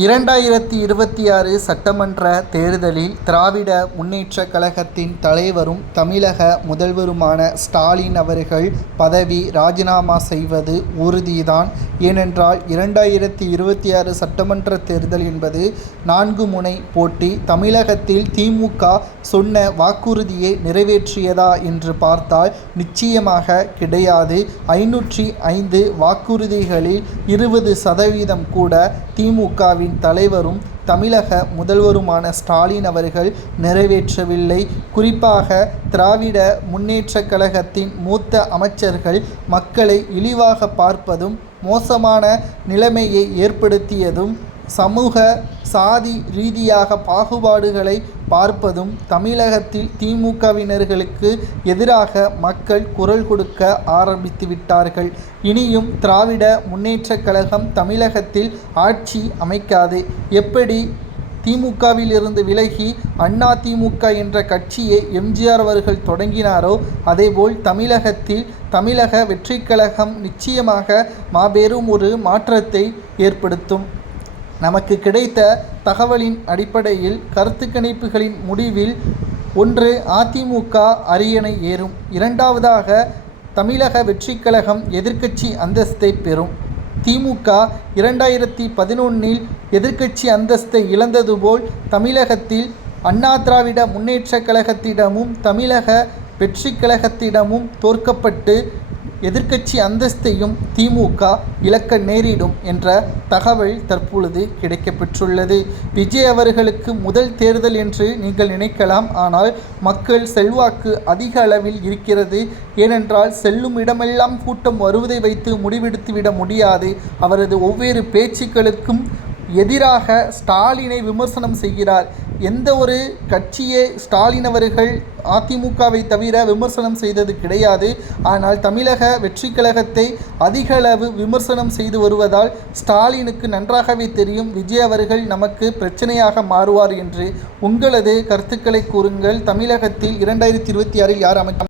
2026 சட்டமன்ற தேர்தலில் திராவிட முன்னேற்றக் கழகத்தின் தலைவரும் தமிழக முதல்வருமான ஸ்டாலின் அவர்கள் பதவி ராஜினாமா செய்வது உறுதிதான். ஏனென்றால் 2026 சட்டமன்ற தேர்தல் என்பது 4 முனை போட்டி. தமிழகத்தில் திமுக சொன்ன வாக்குறுதியை நிறைவேற்றியதா என்று பார்த்தால் நிச்சயமாக கிடையாது. 505 வாக்குறுதிகளில் 20% கூட திமுகவின் தலைவரும் தமிழக முதல்வருமான ஸ்டாலின் அவர்கள் நிறைவேற்றவில்லை. குறிப்பாக திராவிட முன்னேற்றக் கழகத்தின் மூத்த அமைச்சர்கள் மக்களை இழிவாக பார்ப்பதும், மோசமான நிலைமையை ஏற்படுத்தியதும், சமூக சாதி ரீதியாக பாகுபாடுகளை பார்ப்பதும், தமிழகத்தில் திமுகவினர்களுக்கு எதிராக மக்கள் குரல் கொடுக்க ஆரம்பித்து விட்டார்கள். இனியும் திராவிட முன்னேற்றக் கழகம் தமிழகத்தில் ஆட்சி அமைக்காது. எப்படி திமுகவில் இருந்து விலகி அதிமுக என்ற கட்சியை எம்ஜிஆர் அவர்கள் தொடங்கினாரோ, அதேபோல் தமிழகத்தில் தமிழக வெற்றிக் கழகம் நிச்சயமாக மாபெரும் ஒரு மாற்றத்தை ஏற்படுத்தும். நமக்கு கிடைத்த தகவலின் அடிப்படையில் கருத்து கணிப்புகளின் முடிவில் ஒன்று, அதிமுக அரியணை ஏறும். இரண்டாவதாக தமிழக வெற்றிக் கழகம் எதிர்க்கட்சி அந்தஸ்தை பெறும். திமுக 2011 எதிர்க்கட்சி அந்தஸ்தை இழந்தது போல் தமிழகத்தில் அண்ணா திராவிட முன்னேற்றக் கழகத்திடமும் தமிழக வெற்றிக் கழகத்திடமும் தோற்கப்பட்டு எதிர்க்கட்சி அந்தஸ்தையும் திமுக இழக்க நேரிடும் என்ற தகவல் தற்பொழுது கிடைக்கப்பெற்றுள்ளது. விஜய் அவர்களுக்கு முதல் தேர்தல் என்று நீங்கள் நினைக்கலாம். ஆனால் மக்கள் செல்வாக்கு அதிக அளவில் இருக்கிறது. ஏனென்றால் செல்லும் இடமெல்லாம் கூட்டம் வருவதை வைத்து முடிவெடுத்துவிட முடியாது. அவரது ஒவ்வொரு பேச்சுக்களுக்கும் எதிராக ஸ்டாலினை விமர்சனம் செய்கிறார். எந்த ஒரு கட்சியை ஸ்டாலின் அவர்கள் அதிமுகவை தவிர விமர்சனம் செய்தது கிடையாது. ஆனால் தமிழக வெற்றிக் கழகத்தை அதிக அளவு விமர்சனம் செய்து வருவதால் ஸ்டாலினுக்கு நன்றாகவே தெரியும் விஜய் அவர்கள் நமக்கு பிரச்சனையாக மாறுவார் என்று. உங்களது கருத்துக்களை கூறுங்கள். தமிழகத்தில் 2026 யார் அமைக்க